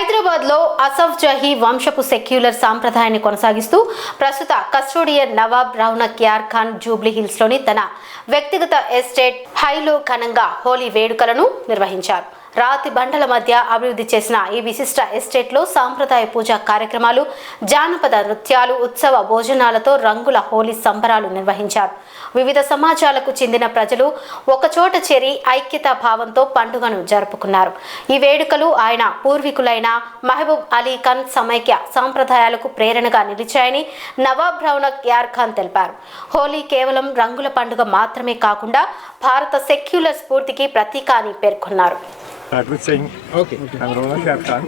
హైదరాబాద్ లో అసఫ్ జహీ వంశపు సెక్యులర్ సాంప్రదాయాన్ని కొనసాగిస్తూ ప్రస్తుత కస్టోడియన్ నవాబ్ రౌనక్ యార్ ఖాన్ జూబ్లీ హిల్స్ లోని తన వ్యక్తిగత ఎస్టేట్ హైలో ఘనంగా హోలీ వేడుకలను నిర్వహించారు. రాతి బండల మధ్య అభివృద్ధి చేసిన ఈ విశిష్ట ఎస్టేట్ లో సాంప్రదాయ పూజా కార్యక్రమాలు, జానపద నృత్యాలు, ఉత్సవ భోజనాలతో రంగుల హోలీ సంబరాలు నిర్వహించారు. వివిధ సమాజాలకు చెందిన ప్రజలు ఒకచోట చేరి ఐక్యతా భావంతో పండుగను జరుపుకున్నారు. ఈ వేడుకలు ఆయన పూర్వీకులైన మహబూబ్ అలీ ఖాన్ సమైక్య సాంప్రదాయాలకు ప్రేరణగా నిలిచాయని నవాబ్ రౌనక్ యార్ ఖాన్ తెలిపారు. హోలీ కేవలం రంగుల పండుగ మాత్రమే కాకుండా భారత సెక్యులర్ స్ఫూర్తికి ప్రతీక అని పేర్కొన్నారు. Start with saying, okay. I'm Ronak Yar Khan,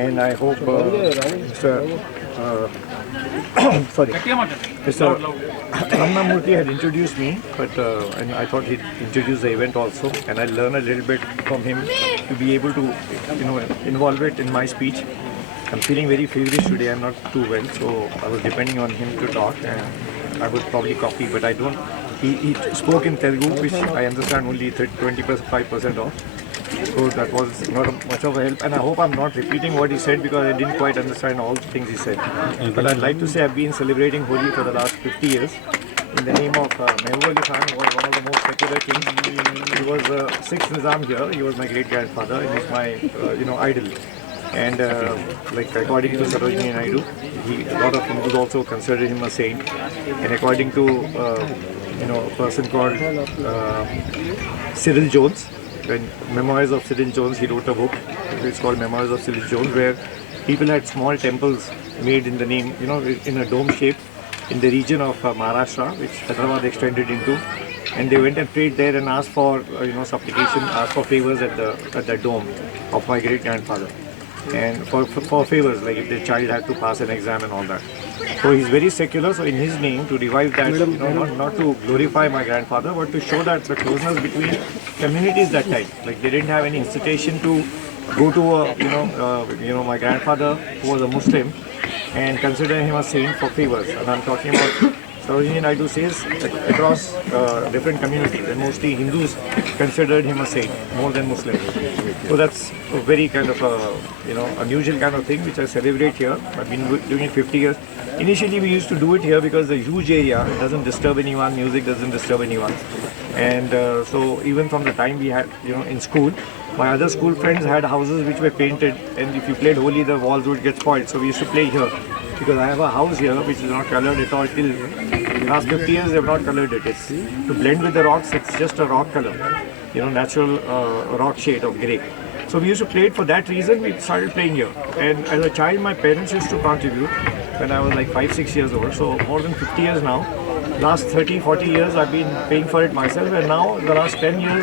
and I hope Mr. Ramnamurthy had introduced me, but and I thought he'd introduce the event also, and I'll learn a little bit from him to be able to, involve it in my speech. I'm feeling very feverish today. I'm not too well, so I was depending on him to talk, and I would probably copy, but I don't. He spoke in Telugu, which I understand only 25% of. So that was not much of a help, and I hope I'm not repeating what he said because I didn't quite understand all the things he said. But I'd like to say I've been celebrating Holi for the last 50 years in the name of Mehboob Ali Khan, who was one of the most secular kings. He was the sixth Nizam here. He was my great grandfather, and he's my idol. And like according to Sarojini Naidu, a lot of Hindus also consider him a saint. And according to a person called Cyril Jones, when Memoirs of Cyril Jones, he wrote a book. It's called Memoirs of Cyril Jones, where people had small temples made in the name, in a dome shape in the region of Maharashtra, which Hyderabad extended into. And they went and prayed there and asked for, supplication, asked for favors at the dome of my great grandfather. And for favors, like if their child had to pass an exam and all that. So he's very secular, so in his name, to revive that, not to glorify my grandfather, but to show that the closeness between communities that time. Like they didn't have any hesitation to go to my grandfather, who was a Muslim, and consider him a saint for favors. And I'm talking about Sarojini Naidu says across different communities, and mostly Hindus considered him a saint more than Muslims. So that's a very kind of unusual kind of thing which I celebrate here. I've been doing it 50 years. Initially we used to do it here because the huge area, it doesn't disturb anyone, music doesn't disturb anyone. And so even from the time we had, in school, my other school friends had houses which were painted, and if you played Holi, the walls would get spoiled. So we used to play here. Because I have a house here which is not colored at all. Till the last 50 years they have not colored it. It's to blend with the rocks, it's just a rock color, natural rock shade of grey. So we used to play it for that reason. We started playing here. And as a child, my parents used to contribute when I was like 5-6 years old. So more than 50 years now. Last 30-40 years I've been paying for it myself, and now the last 10 years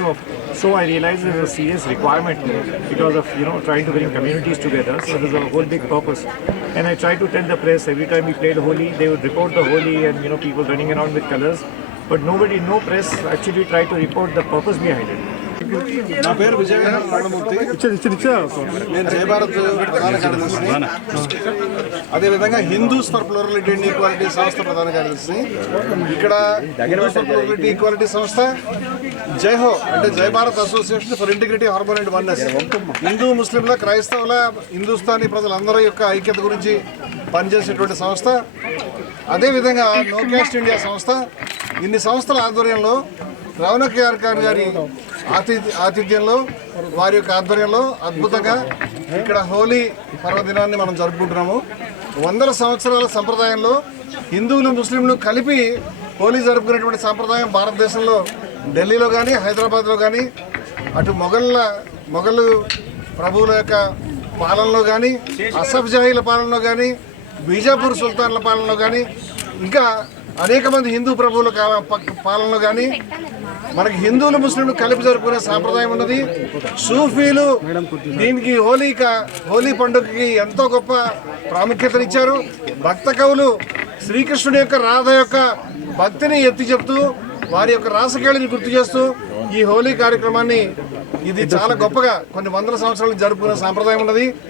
so I realized there's a serious requirement because of trying to bring communities together. So there's a whole big purpose, and I try to tell the press every time we played Holi, they would report the Holi and people running around with colors, but no press actually tried to report the purpose behind it. నా పేరు విజయమూర్తి. నేను జయభారత్ ప్రధాన కార్యదర్శి, అదేవిధంగా Hindus for plurality and equality సంస్థ ప్రధాన కార్యదర్శి. ఇక్కడ హిందూస్ ఫర్ ప్లూరలిటీ ఈక్వాలిటీ సంస్థ జైహో అంటే Jayabharat association for integrity harmony and oneness, Hindu ముస్లింల క్రైస్తవుల హిందుస్థానీ ప్రజలందరి యొక్క ఐక్యత గురించి పనిచేసేటువంటి సంస్థ. అదేవిధంగా నో క్యాస్ట్ ఇండియా సంస్థ. ఇన్ని సంస్థల ఆధ్వర్యంలో రౌనక్ యార్ ఖాన్ గారి ఆతిథ్యంలో, వారి యొక్క ఆధ్వర్యంలో అద్భుతంగా ఇక్కడ హోలీ పర్వదినాన్ని మనం జరుపుకుంటున్నాము. 100 సంవత్సరాల సంప్రదాయంలో హిందువులు ముస్లింలు కలిపి హోలీ జరుపుకునేటువంటి సంప్రదాయం భారతదేశంలో ఢిల్లీలో కానీ హైదరాబాద్లో కానీ, అటు మొఘలు ప్రభువుల యొక్క పాలనలో కానీ, అసఫ్ జహీల పాలనలో కానీ, బీజాపూర్ సుల్తాన్ల పాలనలో కానీ, ఇంకా అనేక మంది హిందూ ప్రభువుల పాలనలో కానీ మనకి హిందువులు ముస్లింలు కలిపి జరుపుకునే సాంప్రదాయం ఉన్నది. సూఫీలు దీనికి హోలీ పండుగకి ఎంతో గొప్ప ప్రాముఖ్యతనిచ్చారు. భక్త కవులు శ్రీకృష్ణుడి యొక్క రాధ యొక్క భక్తిని ఎత్తి చెప్తూ, వారి యొక్క రాసకేళిని గుర్తు చేస్తూ ఈ హోలీ కార్యక్రమాన్ని ఇది చాలా గొప్పగా కొన్ని వందల సంవత్సరాలు జరుపుకునే సాంప్రదాయం ఉన్నది.